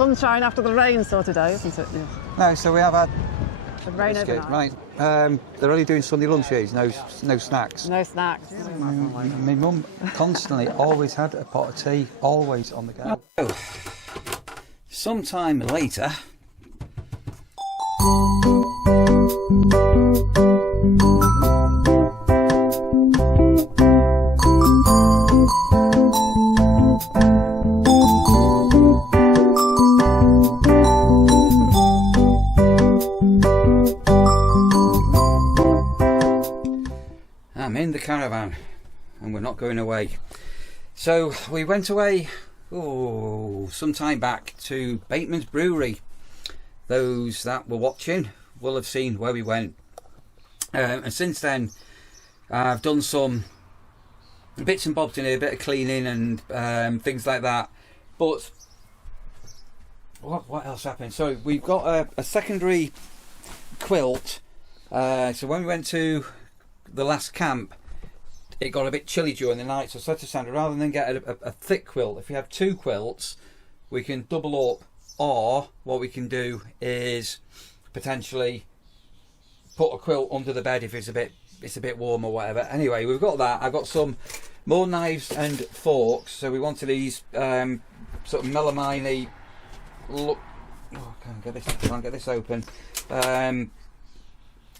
sunshine after the rain sort of day, isn't it? Yeah. No, so we have had The rain overnight. right. They're only doing Sunday lunches, no snacks. No snacks. My mum constantly always had a pot of tea, always on the go. Sometime later, I'm in the caravan and we're not going away. So we went away some time back to Bateman's Brewery. Those that were watching will have seen where we went, and since then I've done some bits and bobs in here, a bit of cleaning and things like that. But what else happened? So we've got a secondary quilt. So when we went to the last camp, it got a bit chilly during the night, so I said to Sandra, rather than get a thick quilt, if we have two quilts we can double up, or what we can do is potentially put a quilt under the bed if it's a bit warm or whatever. Anyway, we've got that. I've got some more knives and forks, so we wanted these sort of melamine look. Oh, can't get this open.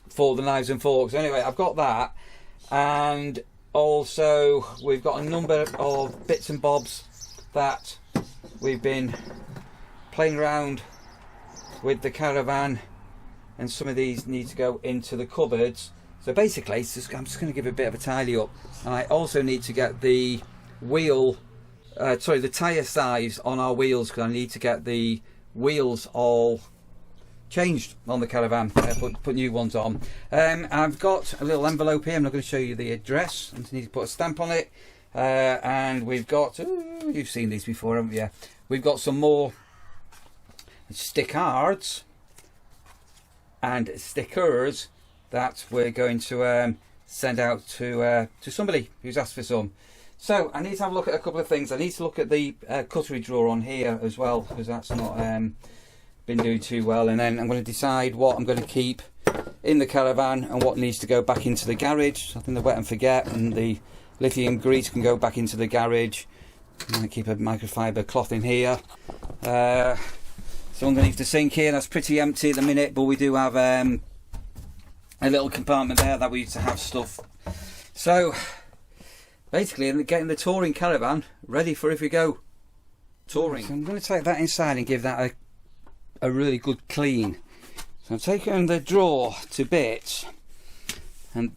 For the knives and forks. Anyway, I've got that, and also we've got a number of bits and bobs that we've been playing around with the caravan, and some of these need to go into the cupboards. So basically I'm just going to give a bit of a tidy up, and I also need to get the the tyre size on our wheels, because I need to get the wheels all changed on the caravan, put new ones on. I've got a little envelope here. I'm not going to show you the address, I need to put a stamp on it, and we've got you've seen these before, haven't you? We've got some more stickcards and stickers that we're going to send out to somebody who's asked for some. So I need to have a look at a couple of things. I need to look at the cutlery drawer on here as well, because that's not been doing too well, and then I'm going to decide what I'm going to keep in the caravan and what needs to go back into the garage. I think the wet and forget and the lithium grease can go back into the garage. I'm going to keep a microfiber cloth in here. So underneath the sink here, that's pretty empty at the minute, but we do have a little compartment there that we used to have stuff. So basically I'm getting the touring caravan ready for if we go touring. So I'm going to take that inside and give that a really good clean. So I've taken the drawer to bits, and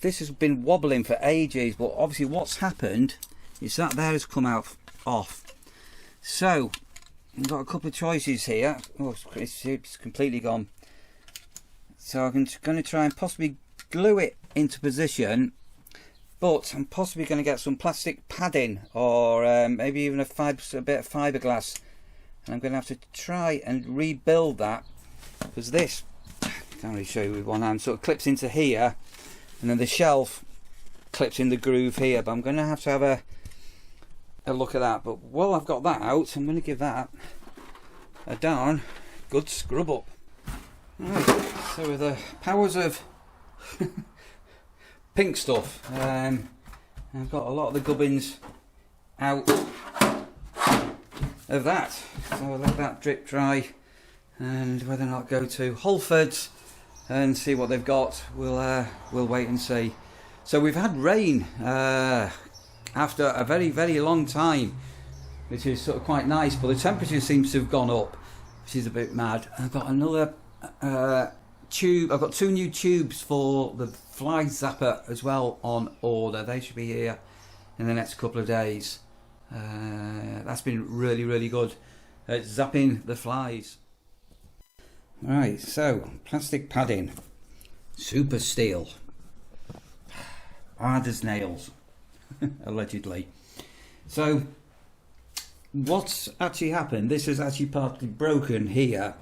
this has been wobbling for ages, but obviously what's happened is that there has come out off. So I've got a couple of choices here. Oh, it's completely gone. So I'm going to try and possibly glue it into position, but I'm possibly going to get some plastic padding, or maybe even a bit of fiberglass. And I'm going to have to try and rebuild that, because this, I can't really show you with one hand, sort of clips into here, and then the shelf clips in the groove here. But I'm going to have a look at that. But while I've got that out, I'm going to give that a darn good scrub up. Right, so with the powers of pink stuff, I've got a lot of the gubbins out of that, so I'll let that drip dry, and whether or not go to Halfords and see what they've got, we'll wait and see. So we've had rain after a very, very long time, which is sort of quite nice, but the temperature seems to have gone up, which is a bit mad. I've got another tube. I've got 2 new tubes for the fly zapper as well on order. They should be here in the next couple of days. That's been really, really good at zapping the flies. Right, so plastic padding, super steel, hard as nails, allegedly. So what's actually happened, this is actually partly broken here,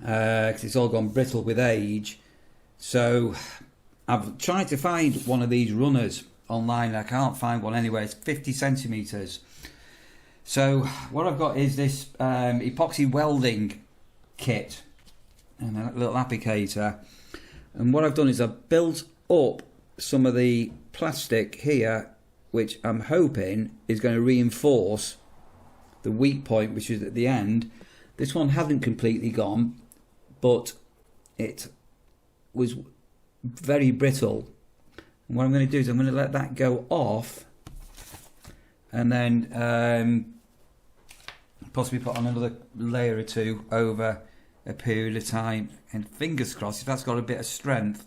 because it's all gone brittle with age. So I've tried to find one of these runners online. I can't find one anywhere. It's 50 centimetres. So what I've got is this epoxy welding kit and a little applicator, and what I've done is I've built up some of the plastic here, which I'm hoping is going to reinforce the weak point, which is at the end. This one hasn't completely gone, but it was very brittle, and what I'm going to do is I'm going to let that go off, and then possibly put on another layer or two over a period of time, and fingers crossed, if that's got a bit of strength,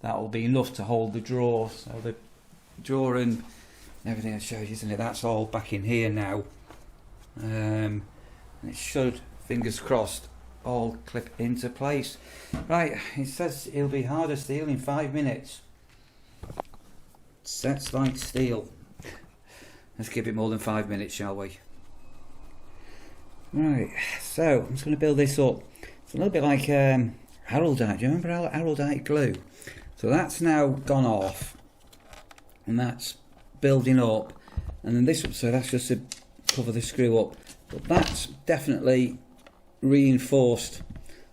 that will be enough to hold the drawer. So the drawer and everything I showed you, isn't it, that's all back in here now, and it should, fingers crossed, all clip into place. Right, it says it'll be harder steel in 5 minutes. Sets like steel. Let's give it more than 5 minutes, shall we? Right, so I'm just going to build this up. It's a little bit like Araldite. Do you remember Araldite glue? So that's now gone off, and that's building up, and then this, so that's just to cover the screw up, but that's definitely reinforced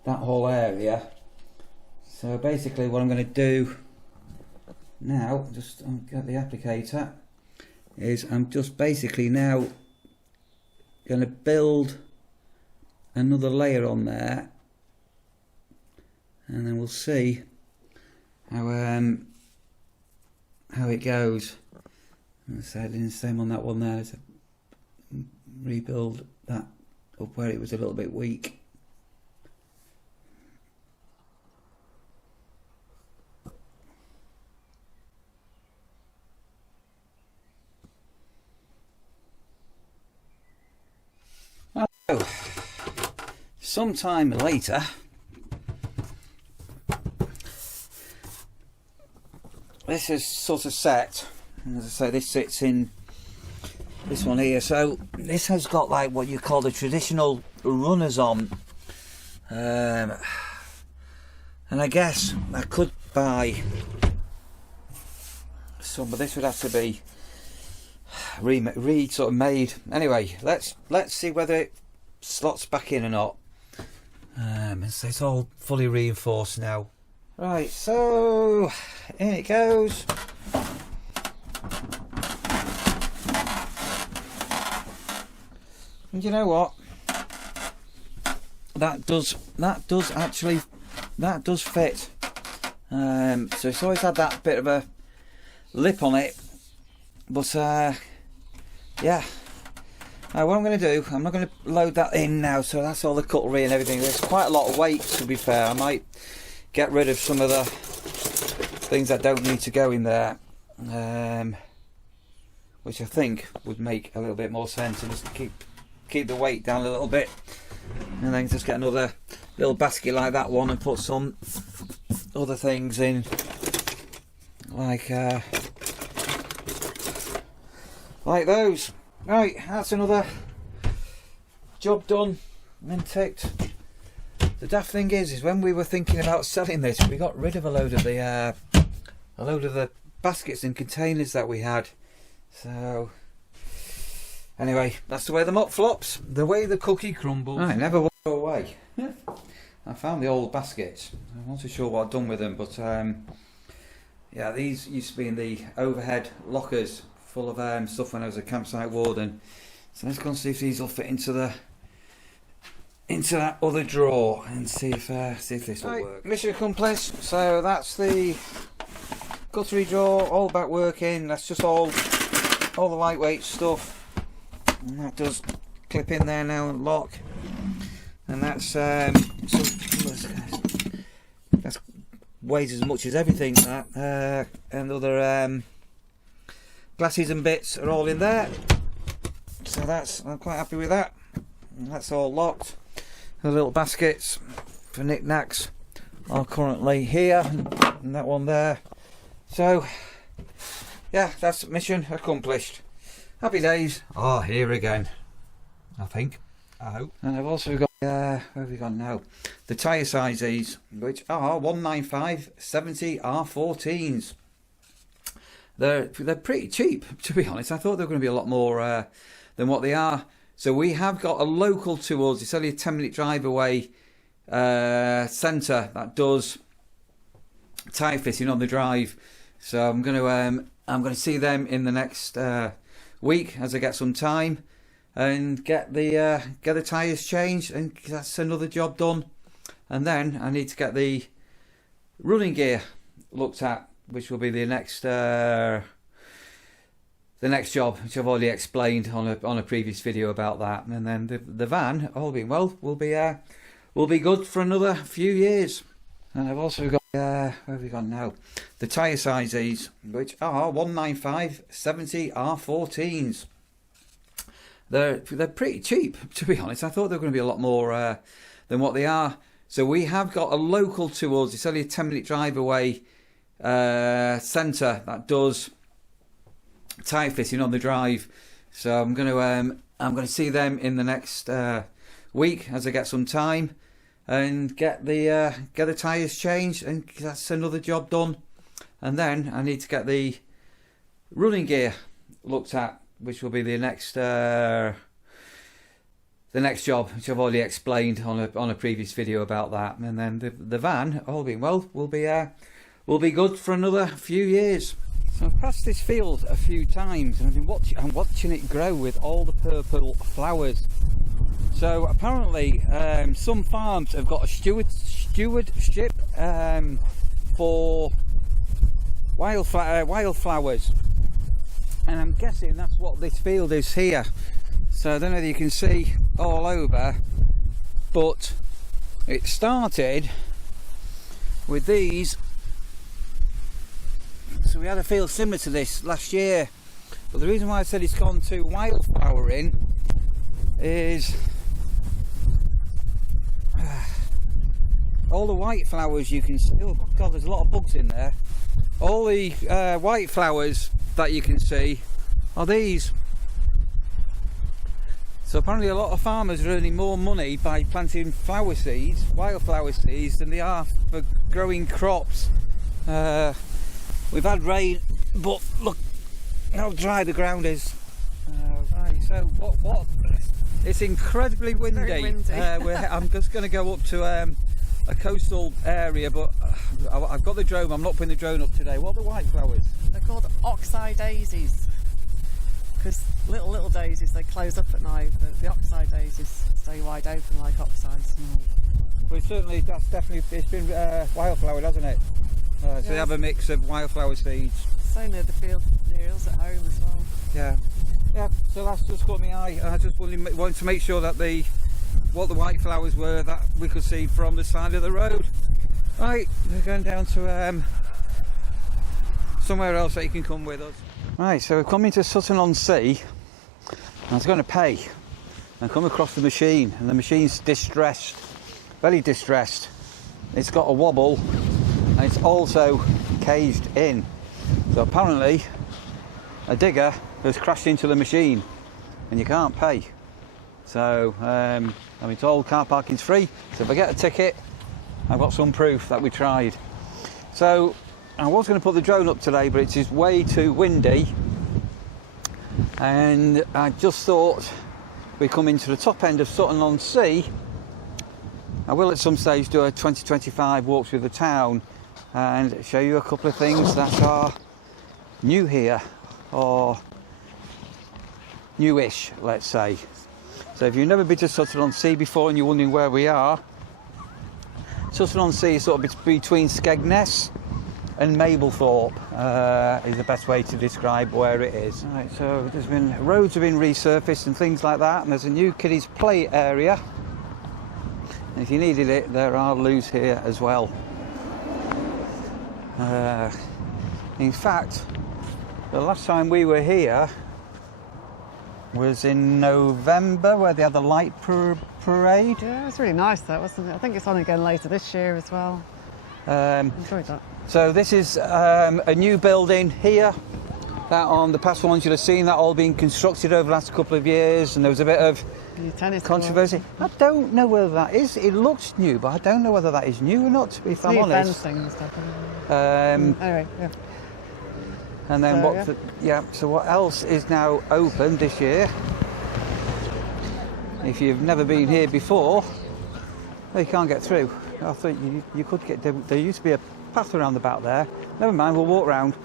that whole area. So basically what I'm going to do now, just get the applicator, is I'm just basically now going to build another layer on there, and then we'll see how it goes. So I did the same on that one there, to rebuild that up where it was a little bit weak. Oh, sometime later, this is sort of set, and as I say, this sits in this one here. So this has got like what you call the traditional runners on, and I guess I could buy some, but this would have to be sort of made. Anyway, let's see whether it slots back in or not. So it's all fully reinforced now. Right, so in it goes. And you know what? That does fit. So it's always had that bit of a lip on it, but yeah. What I'm going to do, I'm not going to load that in now, so that's all the cutlery and everything. There's quite a lot of weight, to be fair. I might get rid of some of the things that don't need to go in there, which I think would make a little bit more sense, and just keep the weight down a little bit, and then just get another little basket like that one and put some other things in, like those. Right, that's another job done and ticked. The daft thing is when we were thinking about selling this, we got rid of a load of the baskets and containers that we had. So anyway, that's the way the mop flops, the way the cookie crumbles. I never will go away. I found the old baskets. I'm not too sure what I've done with them, but yeah, these used to be in the overhead lockers full of stuff when I was a campsite warden. So let's go and see if these will fit into that other drawer and see if this will work. Mission accomplished. So that's the cutlery drawer, all back working. That's just all the lightweight stuff, and that does clip in there now and lock. And that's weighs as much as everything, that and other glasses and bits are all in there. So I'm quite happy with that. And that's all locked. The little baskets for knickknacks are currently here, and that one there. So yeah, that's mission accomplished. Happy days are here again, I think, I hope. And I've also got where have we gone now? The tyre sizes, which are 195/70 R14s. They're pretty cheap, to be honest. I thought they were going to be a lot more than what they are. So we have got a local to us. It's only a 10-minute drive away. Centre that does tyre fitting on the drive. So I'm going to see them in the next week as I get some time and get the tyres changed, and that's another job done. And then I need to get the running gear looked at, which will be the next job, which I've already explained on a previous video about that. And then the van, all being well, will be good for another few years. And I've also got where have we got now? The tyre sizes, which are 195/70 R14s. They're pretty cheap, to be honest. I thought they were going to be a lot more than what they are. So we have got a local to us. It's only a 10-minute drive away. Centre that does tyre fitting on the drive. So I'm going to see them in the next week as I get some time and get the tyres changed, and that's another job done. And then I need to get the running gear looked at, which will be the next job, which I've already explained on a previous video about that. And then the van, all being well, will be good for another few years. So I've passed this field a few times and I'm watching it grow with all the purple flowers. So apparently some farms have got a stewardship for wildflowers, and I'm guessing that's what this field is here. So I don't know whether you can see all over, but it started with these. So we had a field similar to this last year, but the reason why I said it's gone to wildflowering is all the white flowers you can see. Oh god, there's a lot of bugs in there. All the white flowers that you can see are these. So apparently a lot of farmers are earning more money by planting flower seeds, wildflower seeds, than they are for growing crops. We've had rain, but look how dry the ground is. Right, so what? It's incredibly windy. Very windy. I'm just going to go up to a coastal area, but I've got the drone. I'm not putting the drone up today. What are the white flowers? They're called oxeye daisies, because little daisies, they close up at night, but the oxeye daisies stay wide open like oxeyes. Well, it's been wildflowered, hasn't it? So they have a mix of wildflower seeds. So near the field near us at home as well. Yeah. So that's just caught my eye. I just wanted to make sure that what the white flowers were that we could see from the side of the road. Right, we're going down to somewhere else that you can come with us. Right, so we're coming to Sutton on Sea. I was going to pay and come across the machine, and the machine's distressed, very distressed. It's got a wobble and it's also caged in. So apparently a digger has crashed into the machine and you can't pay. So I'm told car parking's free, so if I get a ticket I've got some proof that we tried. So I was going to put the drone up today, but it is way too windy, and I just thought we'd come into the top end of Sutton on Sea. I will at some stage do a 2025 walk through the town and show you a couple of things that are new here, or newish, let's say. So if you've never been to Sutton on Sea before and you're wondering where we are, Sutton on Sea is sort of between Skegness and Mablethorpe, is the best way to describe where it is. Right, so roads have been resurfaced and things like that, and there's a new kiddies play area. And if you needed it, there are loos here as well. In fact, the last time we were here was in November, where they had the light parade. Yeah, it was really nice that, wasn't it? I think it's on again later this year as well. Enjoyed that. So this is a new building here that on the past ones you'll have seen that all being constructed over the last couple of years, and there was a bit of controversy. I don't know whether that is, it looks new, but I don't know whether that is new or not, if I'm honest. Fencing and stuff. Anyway, yeah. And then so what else is now open this year? if you've never been here before, well, you can't get through. I think you could get. There used to be a path around the back there. Never mind, we'll walk round.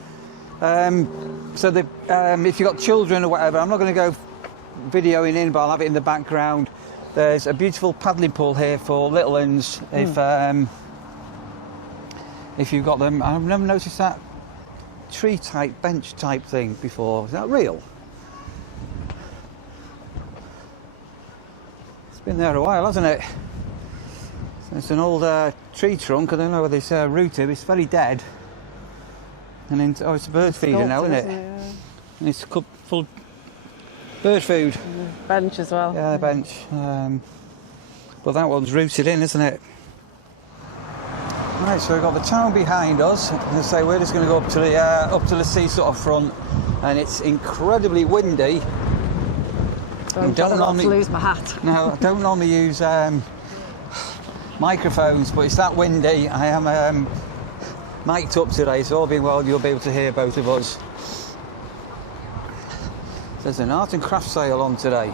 So if you've got children or whatever, I'm not going to go videoing in, but I'll have it in the background. There's a beautiful paddling pool here for little uns. If you've got them, I've never noticed that tree type bench type thing before. Is that real? It's been there a while, hasn't it? So it's an old tree trunk. I don't know whether it's rooted. It's very dead. And it's a bird feeder now, isn't it? Yeah. And it's full of bird food. Bench as well. Yeah, bench. But that one's rooted in, isn't it? Right, so we've got the town behind us. As I say, we're just going to go up to the sea sort of front, and it's incredibly windy. Don't normally lose my hat. No, I don't normally use microphones, but it's that windy. I am mic'd up today, so all being well, you'll be able to hear both of us. There's an art and craft sale on today.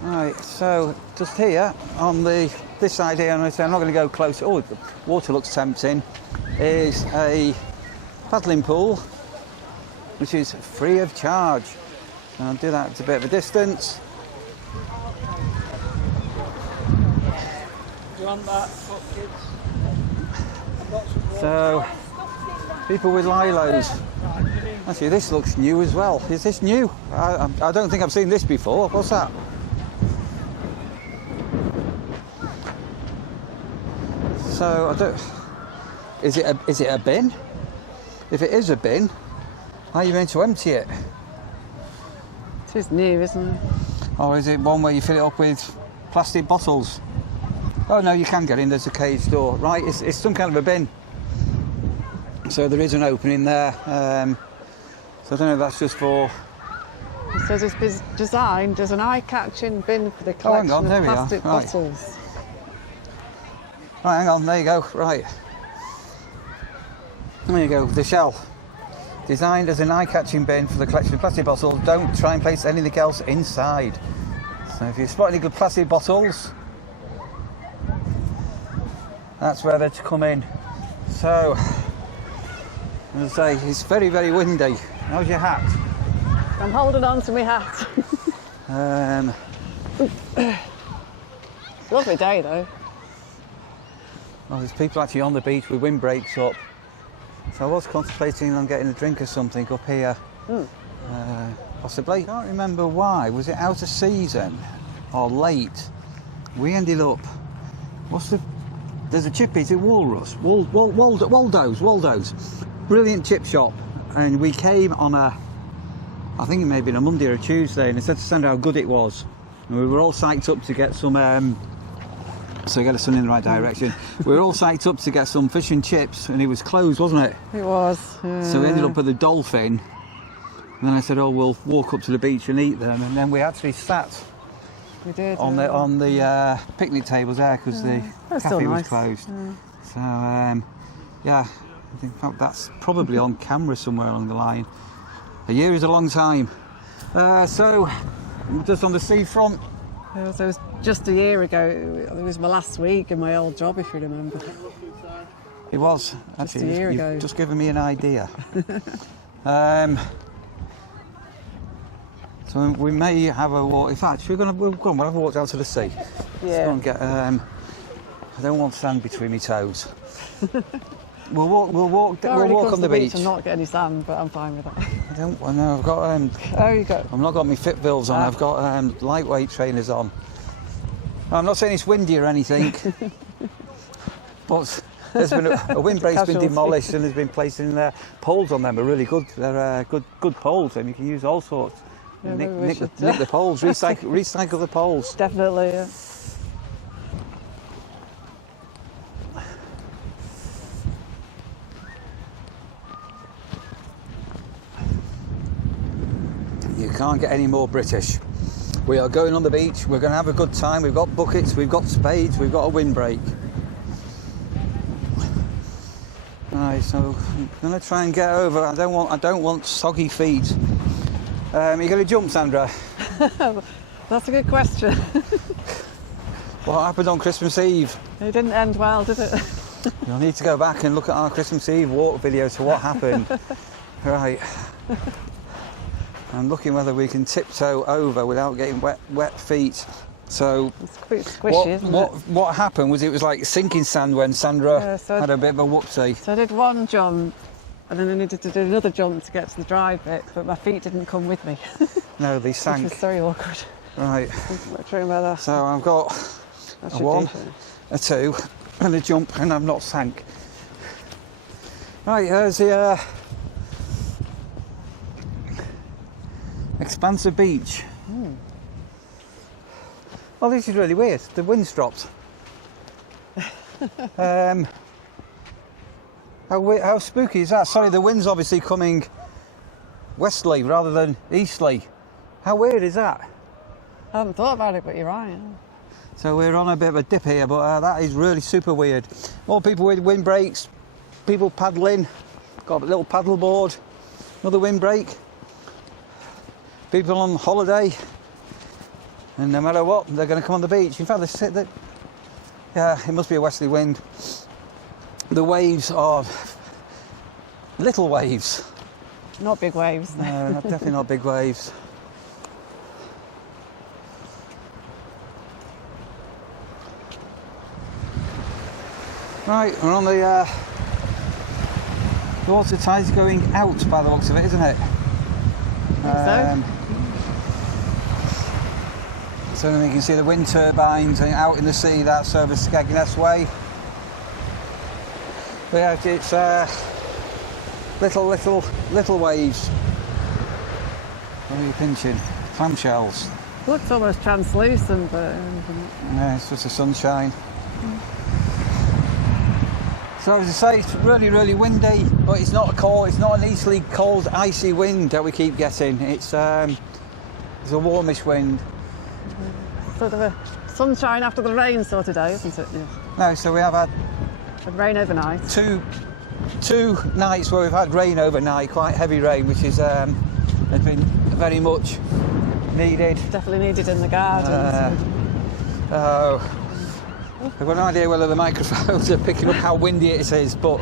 Right, so just here on this side here, and I say I'm not going to go close. Oh, the water looks tempting. Is a paddling pool, which is free of charge. So I'll do that at a bit of a distance. You want that, kids? So, people with lilos. Actually, this looks new as well. Is this new? I don't think I've seen this before. What's that? So, is it a bin? If it is a bin, how are you going to empty it? It is new, isn't it? Or is it one where you fill it up with plastic bottles? Oh no, you can get in. There's a cage door. Right, it's some kind of a bin. So there is an opening there. So I don't know if that's just for... It says it's been designed as an eye-catching bin for the collection of plastic bottles. Right, hang on, there you go. Right. There you go, the shell. Designed as an eye-catching bin for the collection of plastic bottles. Don't try and place anything else inside. So if you spot any good plastic bottles, that's where they're to come in. So, as I say, it's very, very windy. How's your hat? I'm holding on to my hat. Lovely day though. Well, there's people actually on the beach with windbreaks up. So I was contemplating on getting a drink or something up here. Possibly. I can't remember why. Was it out of season or late? We ended up... There's a chippies at Waldo's. Brilliant chip shop. And we came on I think it may have been a Monday or a Tuesday, and they said to send how good it was. And we were all psyched up to get some... so get us in the right direction. We were all psyched up to get some fish and chips, and it was closed, wasn't it? It was. So we ended up at the Dolphin. And then I said, oh, we'll walk up to the beach and eat them. And then we actually sat on the picnic tables there because the cafe was closed. So, yeah, I think that's probably on camera somewhere along the line. A year is a long time. So, just on the seafront. So it was just a year ago. It was my last week in my old job, if you remember. It was. Actually, just a year ago. You've just given me an idea. So we may have a walk. In fact, we'll have a walk down to the sea. Yeah. Go and get. I don't want sand between my toes. We'll walk on the beach. I'm not getting any sand, but I'm fine with that. I don't. I know. I've got. Oh, you go. I've not got my Fitbills on. I've got lightweight trainers on. I'm not saying it's windy or anything, but there's been a windbreak's been demolished and there's been placed in there. Poles on them are really good. They're good poles, and you can use all sorts. Yeah, nick the poles, recycle the poles. Definitely, yeah. You can't get any more British. We are going on the beach, we're going to have a good time. We've got buckets, we've got spades, we've got a windbreak. Right, so I'm going to try and get over. I don't want soggy feet. Are you going to jump, Sandra? That's a good question. What happened on Christmas Eve? It didn't end well, did it? You'll need to go back and look at our Christmas Eve walk video to what happened. Right. I'm looking whether we can tiptoe over without getting wet feet. So It's quite squishy, isn't it? what happened was it was like sinking sand when Sandra had a bit of a whoopsie. So I did one jump and then I needed to do another jump to get to the dry bit, but my feet didn't come with me. No, they sank. Which was very awkward. Right. True about that. So I've got That a should 1, do. a 2 and a jump and I've not sank. Right, here's the expansive beach. Well, this is really weird. The wind's dropped. How spooky is that? Sorry, the wind's obviously coming westerly rather than easterly. How weird is that? I haven't thought about it, but you're right. Yeah. So we're on a bit of a dip here, but that is really super weird. More people with windbreaks, people paddling, got a little paddle board, another windbreak, people on holiday, and no matter what, they're going to come on the beach. In fact, yeah, it must be a westerly wind. The waves are little waves. Not big waves. No, definitely not big waves. Right, we're on the water tide's going out by the looks of it, isn't it? So then we can see the wind turbines out in the sea. That's over Skegness way. But yeah, it's little waves. What are you pinching? Clamshells. Looks almost translucent, but Yeah, it's just the sunshine. So as I say, it's really windy, but it's not an easily cold, icy wind that we keep getting. It's a warmish wind. sort of a sunshine after the rain sort of day, isn't it? Yeah. No, so we have had Rain overnight. two nights where we've had rain overnight, quite heavy rain, which is has been very much needed. Definitely needed in the garden. I've got no idea whether the microphones are picking up how windy it is, but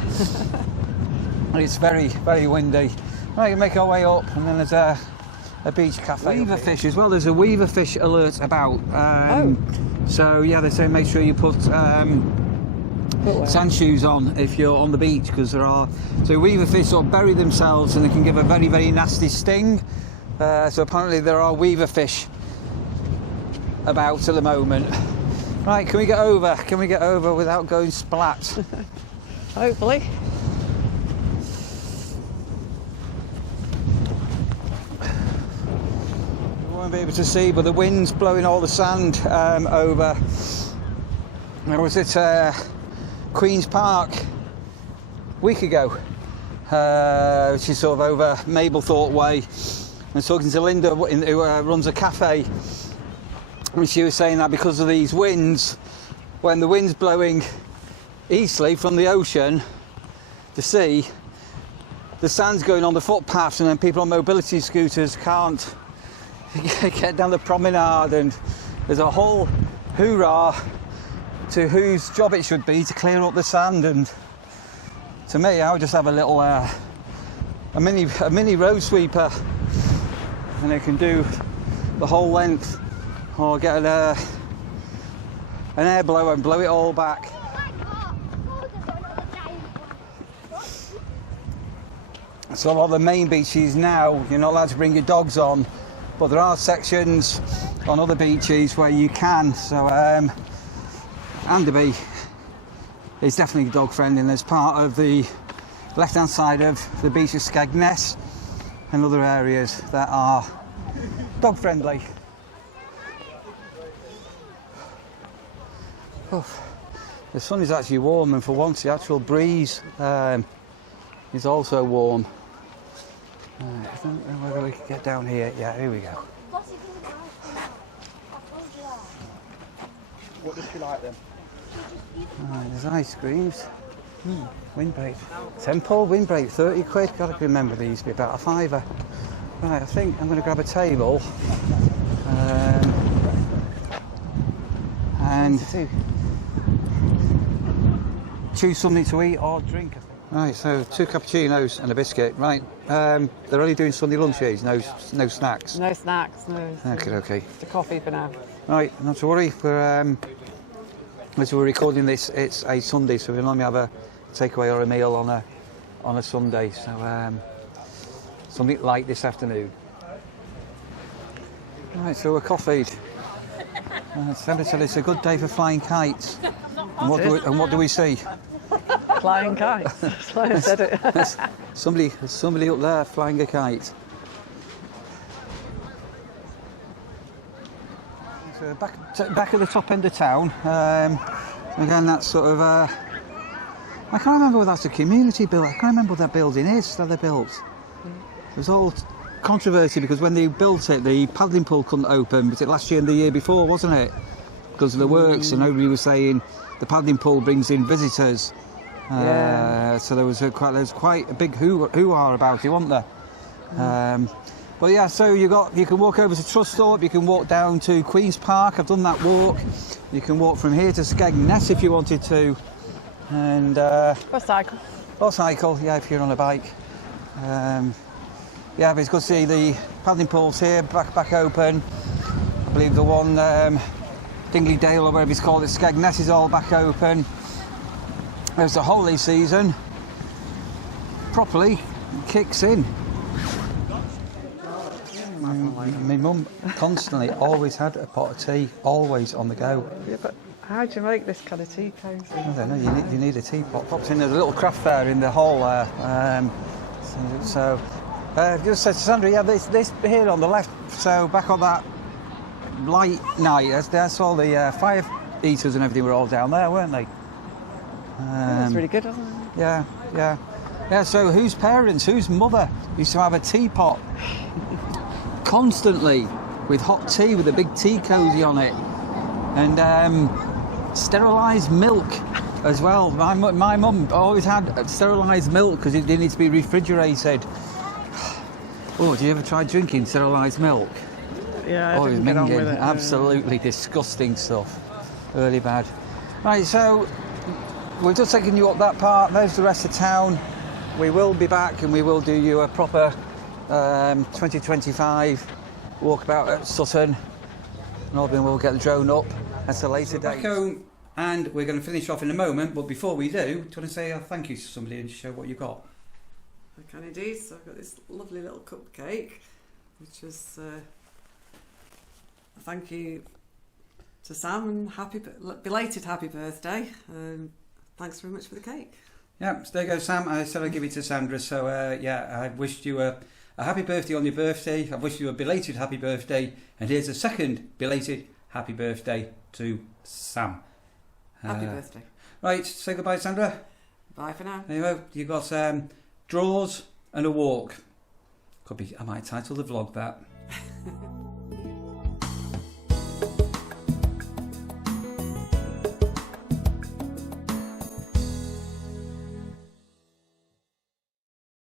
it's very windy. Right, we make our way up, and then there's a beach cafe. Weaver fish as well. There's a weaver fish alert about. So yeah, they say make sure you put sand shoes on if you're on the beach, because there are weaver fish sort of bury themselves and they can give a very nasty sting. So apparently there are weaver fish about at the moment. Right, can we get over? Can we get over without going splat? Hopefully. We won't be able to see, but the wind's blowing all the sand over. I was at Queen's Park a week ago, which is sort of over Mablethorpe way. I was talking to Linda, who runs a cafe, and she was saying that because of these winds, when the wind's blowing easterly from the ocean, the sea, the sand's going on the footpaths, and then people on mobility scooters can't get down the promenade, and there's a whole hoorah to whose job it should be to clear up the sand. And to me, I would just have a little a mini road sweeper, and it can do the whole length, or get an air blower and blow it all back. So a lot of the main beaches now, you're not allowed to bring your dogs on, but there are sections on other beaches where you can. So Anderby is definitely dog friendly, and there's part of the left hand side of the beach of Skegness and other areas that are dog friendly. The sun is actually warm, and for once the actual breeze is also warm. I don't know whether we can get down here. Yeah, here we go. What does she like then? There's ice creams. Windbreak. Temple windbreak, 30 quid. Gotta remember these, be about a £5. Right, I think I'm going to grab a table. and 22. choose something to eat or drink, I think. Right, so 2 cappuccinos and a biscuit. Right, they're only doing Sunday lunches, no snacks. No snacks, no. Okay. Just a coffee for now. Right, not to worry. As we're recording this, it's a Sunday, so we normally have a takeaway or a meal on a Sunday. So something like this afternoon. Right, so we're coffeed. Sandra said it's a good day for flying kites. And what do we see? Flying kites. That's why I said it. There's somebody up there flying a kite. So back at the top end of town. Again, that's sort of. I can't remember whether that's a community build. I can't remember what that building is that they built. There's all controversy because when they built it, the paddling pool couldn't open. Was it last year and the year before, wasn't it? Because of the works, and nobody was saying the paddling pool brings in visitors. So there was quite a big hoo-ha about it, wasn't there? But yeah, so you can walk over to Trusthorpe, you can walk down to Queen's Park. I've done that walk. You can walk from here to Skegness if you wanted to, and Or cycle. or cycle, yeah, if you're on a bike. Yeah, but it's good to see the paddling pools here back open. I believe the one Dingley Dale or whatever it's called at Skegness is all back open. As the holiday season properly kicks in. My mum constantly always had a pot of tea, always on the go. Yeah, but how do you make this kind of tea cosy? I don't know, you need a teapot. Pops in, there's a little craft fair in the hall there. Just said to Sandra, yeah, this here on the left, so back on that light night, that's all the fire eaters and everything were all down there, weren't they? That's really good, wasn't it? Yeah, so whose parents, whose mother used to have a teapot constantly with hot tea with a big tea cosy on it, and sterilised milk as well. My mum always had sterilised milk because it didn't need to be refrigerated. Oh, do you ever try drinking sterilised milk? Yeah, I didn't get on with it. Absolutely disgusting stuff. Really bad. Right, so we've just taken you up that part. There's the rest of town. We will be back and we will do you a proper 2025 walkabout at Sutton. And all being well, we'll get the drone up at a later date. Back home, and we're going to finish off in a moment. But before we do you want to say a thank you to somebody and show what you got? I can indeed. So I've got this lovely little cupcake, which is a thank you to Sam and belated happy birthday. Thanks very much for the cake. Yeah, so there you go, Sam. I said I'd give it to Sandra. So I wished you a happy birthday on your birthday. I wish you a belated happy birthday, and here's a second belated happy birthday to Sam. Happy birthday. Right, say goodbye, Sandra. Bye for now. There you go. You got drawers and a walk. I might title the vlog that.